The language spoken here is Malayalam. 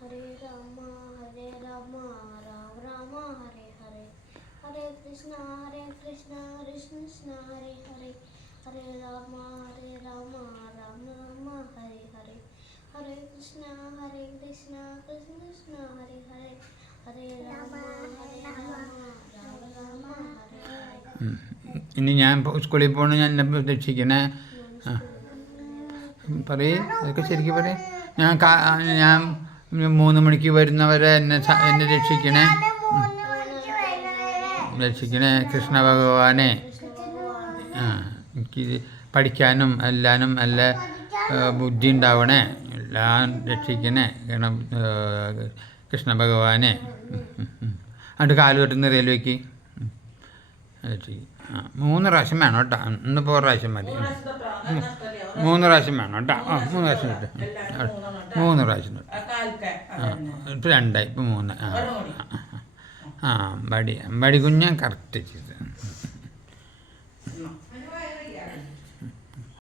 Hare Rama, Rama Rama, Hare Hare. Hare Krishna, Krishna Krishna, Hare Hare. Hare Rama, Rama Rama, Hare Hare. Hare Krishna, Krishna Krishna, Hare Hare. Hare Rama, Rama Rama, Hare Hare. ഇനി ഞാൻ സ്കൂളിൽ പോകണം, ഞാൻ എന്നെ രക്ഷിക്കണേ. പറയേ, അതൊക്കെ ശരിക്കും പറയേ. ഞാൻ 3 മണിക്ക് വരുന്നവരെ എന്നെ രക്ഷിക്കണേ. രക്ഷിക്കണേ കൃഷ്ണ ഭഗവാനെ. എനിക്ക് പഠിക്കാനും എല്ലാനും നല്ല ബുദ്ധി ഉണ്ടാവണേ. എല്ലാം രക്ഷിക്കണേ കൃഷ്ണ ഭഗവാനെ. എന്നിട്ട് കാല് കെട്ടുന്ന റെയിൽവേക്ക് രക്ഷിക്കും. 3 പ്രാവശ്യം വേണം കേട്ടോ. ഇന്നിപ്പോൾ 1 പ്രാവശ്യം മതി. 3 പ്രാവശ്യം വേണം കേട്ടോ. 3 പ്രാവശ്യം കിട്ടും. 3 പ്രാവശ്യം കിട്ടും. ഇപ്പം 2, ഇപ്പം 3. ബടി കുഞ്ഞാൻ കറക്റ്റ് ചെയ്ത്.